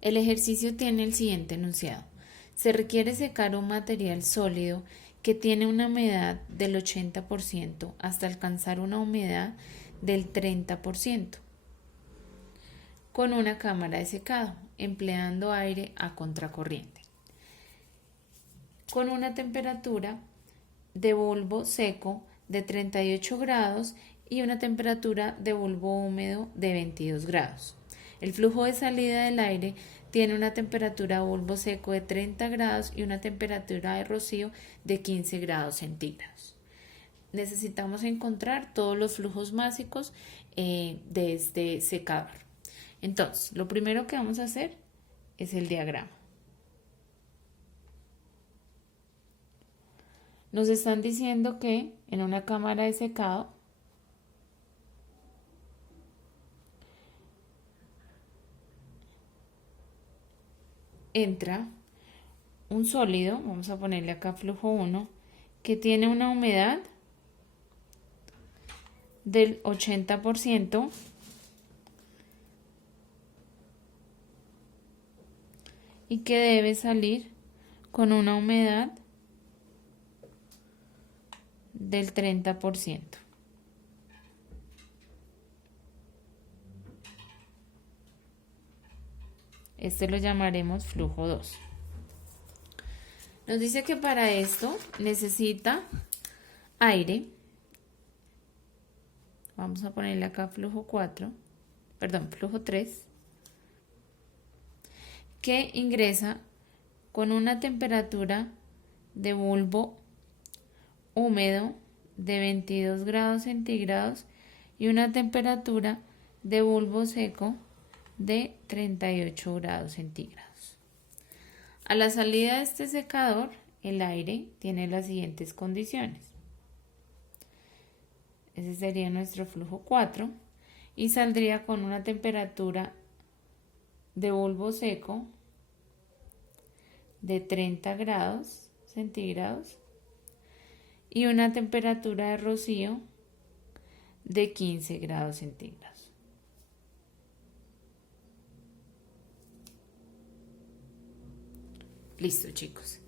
El ejercicio tiene el siguiente enunciado. Se requiere secar un material sólido que tiene una humedad del 80% hasta alcanzar una humedad del 30% con una cámara de secado, empleando aire a contracorriente, con una temperatura de bulbo seco de 38 grados y una temperatura de bulbo húmedo de 22 grados. El flujo de salida del aire tiene una temperatura de bulbo seco de 30 grados y una temperatura de rocío de 15 grados centígrados. Necesitamos encontrar todos los flujos básicos de este secador. Entonces, lo primero que vamos a hacer es el diagrama. Nos están diciendo que en una cámara de secado entra un sólido, vamos a ponerle acá flujo 1, que tiene una humedad del 80% y que debe salir con una humedad del 30%. Este lo llamaremos flujo 2. Nos dice que para esto necesita aire. Vamos a ponerle acá flujo 3, que ingresa con una temperatura de bulbo húmedo de 22 grados centígrados y una temperatura de bulbo seco de 38 grados centígrados. A la salida de este secador, el aire tiene las siguientes condiciones. Ese sería nuestro flujo 4 y saldría con una temperatura de bulbo seco de 30 grados centígrados y una temperatura de rocío de 15 grados centígrados. Listo, chicos.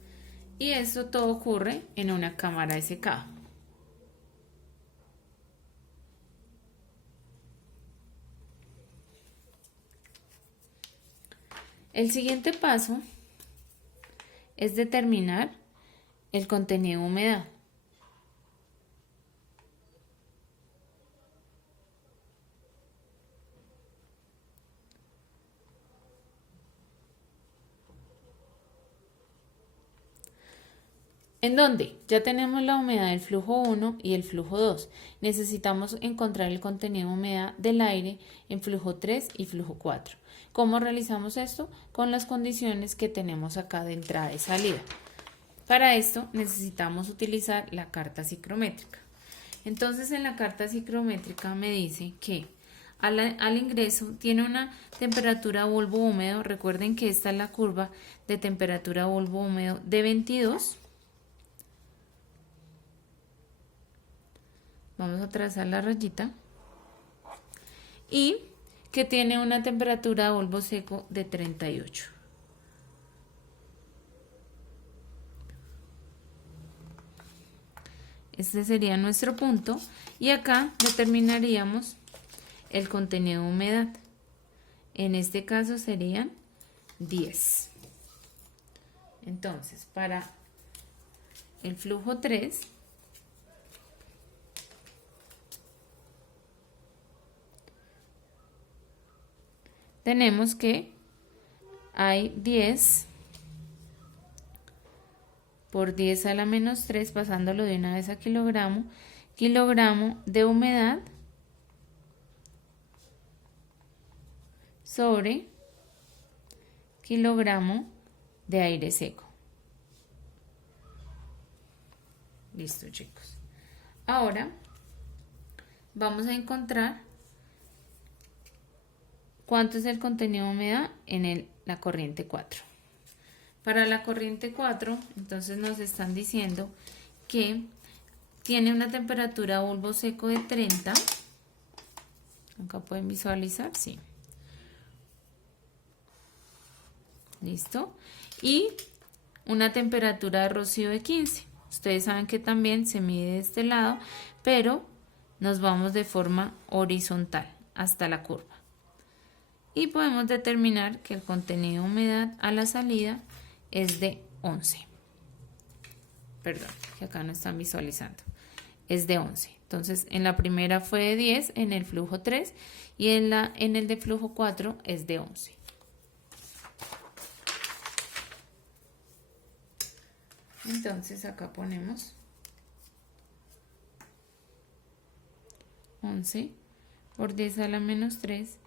Y esto todo ocurre en una cámara de secado. El siguiente paso es determinar el contenido de humedad. ¿En dónde? Ya tenemos la humedad del flujo 1 y el flujo 2. Necesitamos encontrar el contenido de humedad del aire en flujo 3 y flujo 4. ¿Cómo realizamos esto? Con las condiciones que tenemos acá de entrada y salida. Para esto necesitamos utilizar la carta psicométrica. Entonces en la carta psicométrica me dice que al ingreso tiene una temperatura bulbo húmedo. Recuerden que esta es la curva de temperatura bulbo húmedo de 22. Vamos a trazar la rayita. Y que tiene una temperatura de bulbo seco de 38. Este sería nuestro punto. Y acá determinaríamos el contenido de humedad. En este caso serían 10. Entonces, para el flujo 3, tenemos que hay 10 por 10 a la menos 3, pasándolo de una vez a kilogramo de humedad sobre kilogramo de aire seco. Listo, chicos. Ahora vamos a encontrar cuánto es el contenido de humedad en la corriente 4. Para la corriente 4, entonces nos están diciendo que tiene una temperatura bulbo seco de 30. Acá pueden visualizar, sí. ¿Listo? Y una temperatura de rocío de 15. Ustedes saben que también se mide de este lado, pero nos vamos de forma horizontal hasta la curva. Y podemos determinar que el contenido de humedad a la salida es de 11. Perdón, que acá no están visualizando. Es de 11. Entonces, en la primera fue de 10, en el flujo 3, y en el de flujo 4 es de 11. Entonces, acá ponemos 11 por 10 a la menos 3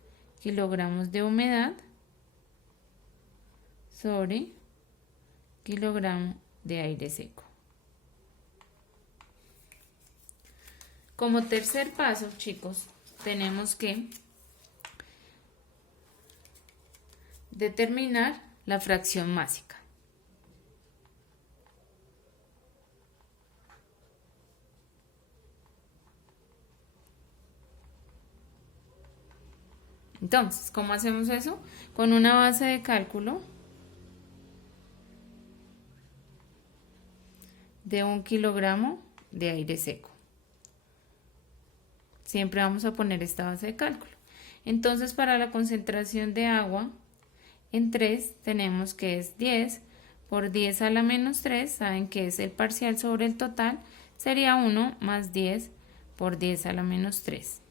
kilogramos de humedad sobre kilogramo de aire seco. Como tercer paso, chicos, tenemos que determinar la fracción másica. Entonces, ¿cómo hacemos eso? Con una base de cálculo de 1 kilogramo de aire seco. Siempre vamos a poner esta base de cálculo. Entonces, para la concentración de agua en 3 tenemos que es 10 por 10 a la menos 3, saben que es el parcial sobre el total, sería 1 más 10 por 10 a la menos 3.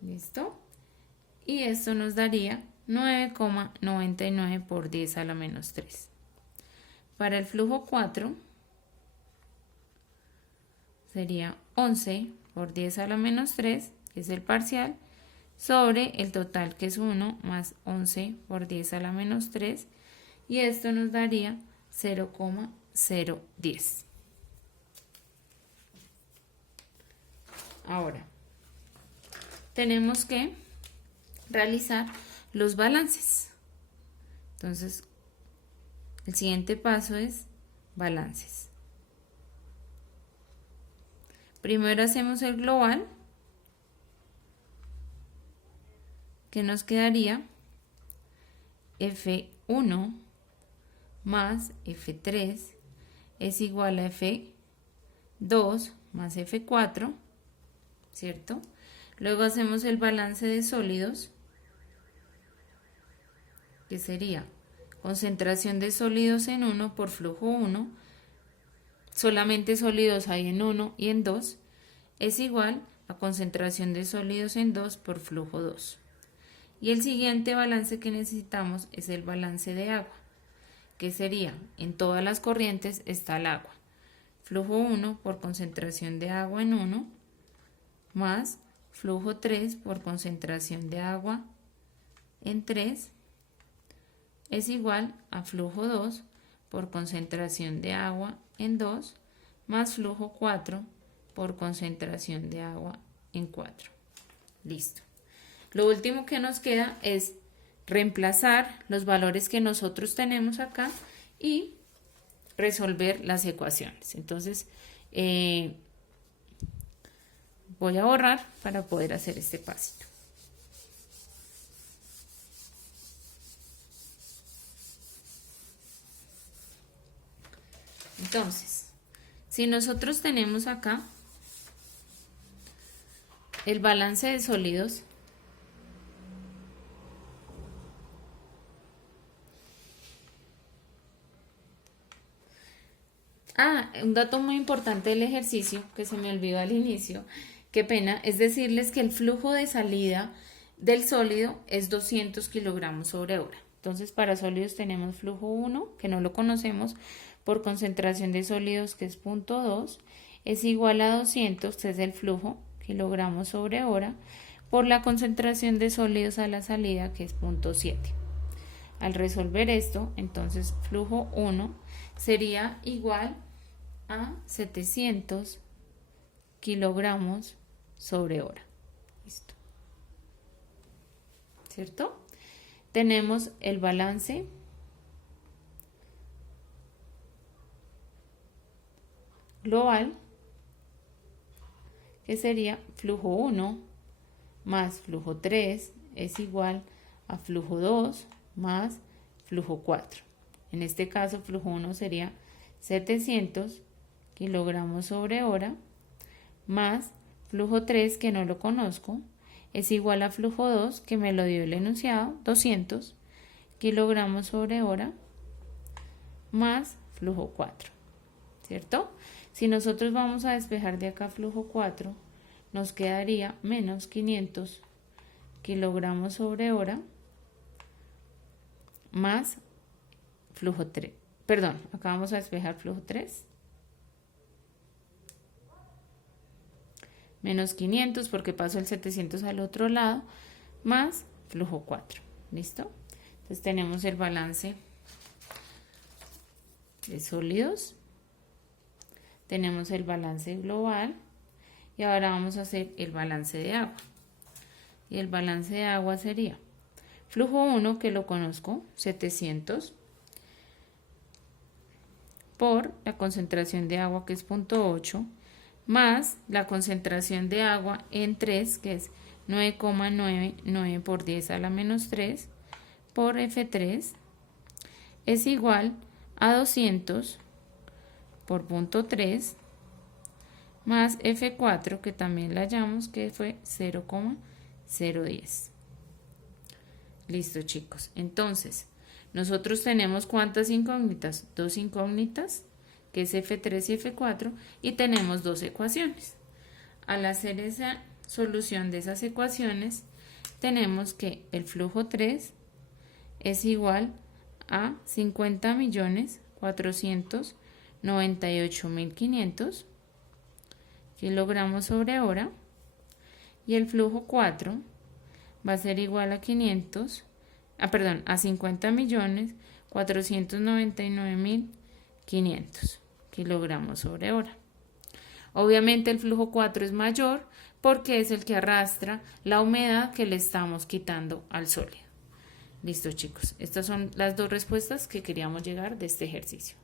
¿Listo? Y esto nos daría 9,99 por 10 a la menos 3. Para el flujo 4 sería 11 por 10 a la menos 3, que es el parcial, sobre el total, que es 1 más 11 por 10 a la menos 3, y esto nos daría 0,010. Ahora, tenemos que realizar los balances. Entonces, el siguiente paso es balances. Primero hacemos el global, que nos quedaría F1 más F3 es igual a F2 más F4, ¿cierto? Luego hacemos el balance de sólidos, que sería concentración de sólidos en 1 por flujo 1, solamente sólidos hay en 1 y en 2, es igual a concentración de sólidos en 2 por flujo 2. Y el siguiente balance que necesitamos es el balance de agua, que sería, en todas las corrientes está el agua. Flujo 1 por concentración de agua en 1, más flujo 3 por concentración de agua en 3, es igual a flujo 2 por concentración de agua en 2, más flujo 4 por concentración de agua en 4. Listo. Lo último que nos queda es reemplazar los valores que nosotros tenemos acá y resolver las ecuaciones. Entonces, voy a borrar para poder hacer este pasito. Entonces, si nosotros tenemos acá el balance de sólidos, un dato muy importante del ejercicio que se me olvidó al inicio, qué pena, es decirles que el flujo de salida del sólido es 200 kilogramos sobre hora. Entonces, para sólidos tenemos flujo 1, que no lo conocemos, por concentración de sólidos, que es 0,2, es igual a 200, que es el flujo, kilogramos sobre hora, por la concentración de sólidos a la salida, que es 0,7. Al resolver esto, entonces flujo 1 sería igual a 700 kilogramos sobre hora. Listo. ¿Cierto? Tenemos el balance global, que sería flujo 1 más flujo 3 es igual a flujo 2 más flujo 4. En este caso, flujo 1 sería 700 kilogramos sobre hora más flujo 3, que no lo conozco, es igual a flujo 2, que me lo dio el enunciado, 200 kilogramos sobre hora más flujo 4, ¿cierto? Si nosotros vamos a despejar de acá flujo 4, nos quedaría menos 500 kilogramos sobre hora más flujo 3. Perdón, acá vamos a despejar flujo 3. Menos 500 porque paso el 700 al otro lado, más flujo 4. ¿Listo? Entonces tenemos el balance de sólidos, tenemos el balance global y ahora vamos a hacer el balance de agua. Y el balance de agua sería flujo 1, que lo conozco, 700 por la concentración de agua, que es 0.8, más la concentración de agua en 3, que es 9,99 por 10 a la menos 3 por F3, es igual a 200 por 0.3 más F4, que también la hallamos, que fue 0,010. Listo, chicos. Entonces, nosotros tenemos ¿cuántas incógnitas? 2 incógnitas, que es F3 y F4, y tenemos 2 ecuaciones. Al hacer esa solución de esas ecuaciones, tenemos que el flujo 3 es igual a 50.498.500 kilogramos sobre hora, y el flujo 4 va a ser igual a 50.499.500 kilogramos sobre hora. Obviamente el flujo 4 es mayor porque es el que arrastra la humedad que le estamos quitando al sólido. Listo, chicos. Estas son las dos respuestas que queríamos llegar de este ejercicio.